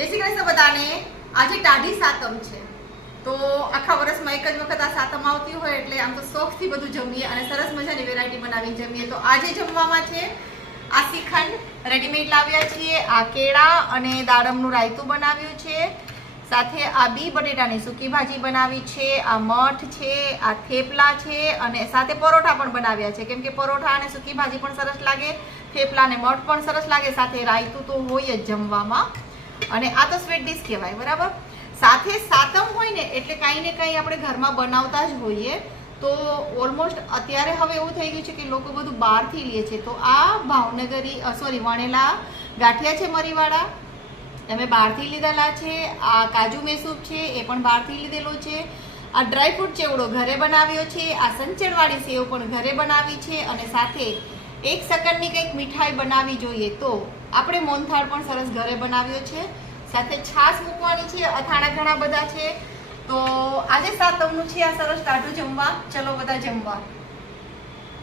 જય શ્રી બધાને. આજે ટાઢી સાતમ છે. તો આખા વર્ષમાં એક જ વખત આ સાતમ આવતી હોય એટલે આમ તો શોખથી બધું જમીએ અને સરસ મજાની વેરાયટી બનાવીને જમીએ. તો આજે જમવામાં છે આ શ્રીખંડ. રેડીમેડ લાવ્યા છીએ. આ કેળા અને દાડમનું રાયતું બનાવ્યું છે. સાથે આ બી બટેટાની સૂકી ભાજી બનાવી છે. આ મઠ છે, આ થેપલા છે અને સાથે પરોઠા પણ બનાવ્યા છે. કેમ કે પરોઠા અને સૂકી ભાજી પણ સરસ લાગે. થેપલા અને મઠ પણ સરસ લાગે. સાથે રાયતું તો હોય જ જમવામાં. અને આ તો સ્વીટ ડીશ કહેવાય, બરાબર? સાથે સાતમ હોય ને, એટલે કાંઈ ને કાંઈ આપણે ઘરમાં બનાવતા જ હોઈએ. તો ઓલમોસ્ટ અત્યારે હવે એવું થઈ ગયું છે કે લોકો બધું બહારથી લે છે. તો આ ભાવનગરી સોરી વણેલા ગાંઠિયા છે મરીવાળા. અમે બહારથી લીધેલા છે. આ કાજુ મેસૂપ છે, એ પણ બહારથી લીધેલો છે. આ ડ્રાયફ્રૂટ ચેવડો ઘરે બનાવ્યો છે. આ સંચળવાળી સેવ પણ ઘરે બનાવી છે. અને સાથે એક સેકન્ડની કંઈક મીઠાઈ બનાવવી જોઈએ તો આપણે મોનથાળ પણ સરસ ઘરે બનાવ્યો છે. સાથે છાશ મૂકવાની છે, અથાણા ઘણા બધા છે. તો આજે સાતમનું છે, આ સરસ ટાઢું જમવા. ચલો બધા જમવા.